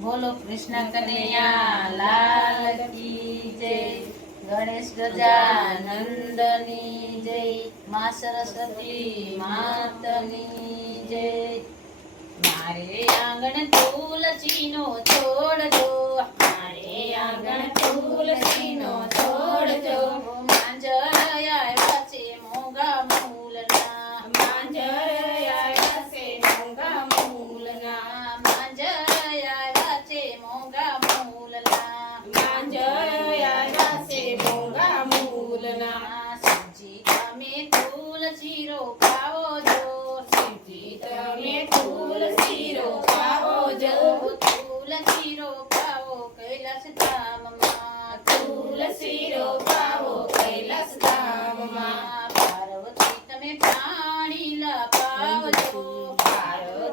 બોલો કૃષ્ણ કનૈયા, લાલ કી જય. ગણેશ ગજાનંદની જય. મા સરસ્વતી માતની જય. મારે આંગણ તુલસીનો છોડ દો. મારે આંગણ તુલસીનો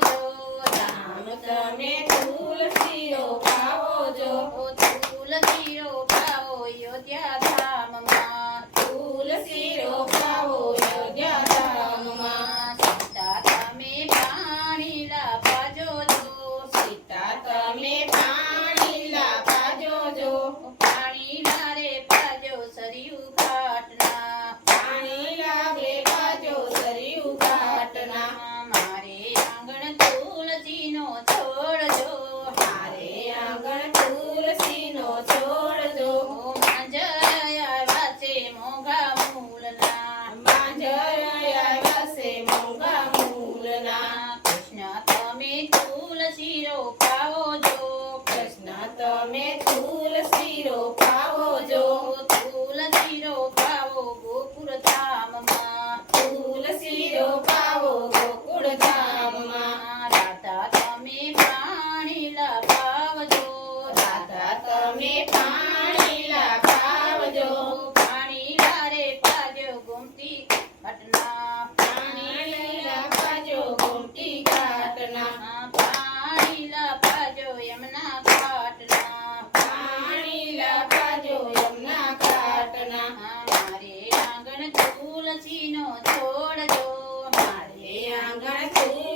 તમે પાણી રોપાવો જો તુલસી રોપાવો યોધ્યા ધામમાં તુલસી રોપાવો યોગ્ય ધામમાં સીતા તમે પાણી લાપાજો જો સીતા તમે પાણી લાવજો જો પાણી લારે પાજો સરયુ ઘાટના પાણી લાવે બાજો સરયુ ઘાટના મારે આંગણ તુલસીનો છોડ જો મારે આંગણ તુલસીનો છોડ જો માંજર આવ્યા છે મોંઘા મૂલના માંજર આવ્યા છે મોંઘા મૂલના કૃષ્ણ તમે તુલસી રોપાવો જો કૃષ્ણ તમે તુલસી રોપાવો જો. તુલસી રોપાવો ગોકુળ ધામમાં. તુલસી રોપાવો ગોકુળ ધામમાં. રાધા તમે પાણી રાધા તમે પાણી લાવજો પાણી લારે પાજો ગુમતી ઘટના પાણી લાવજો ગોમતી ઘાટના પાણી લપાજો યમુના ઘાટના પાણી લાવજો યમુના ઘાટના મારે આંગણ તુલસીનો છોડ જો મારે આંગણ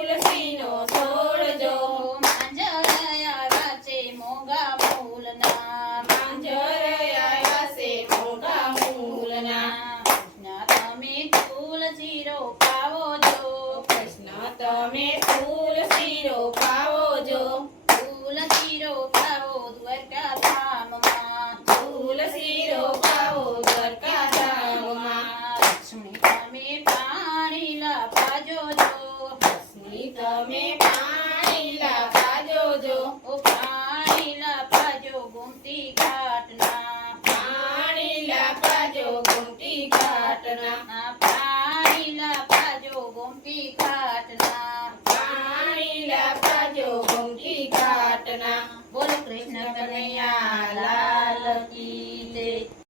ગોમતી ઘાટના. પાણીલા પાજો ગોમતી ઘાટ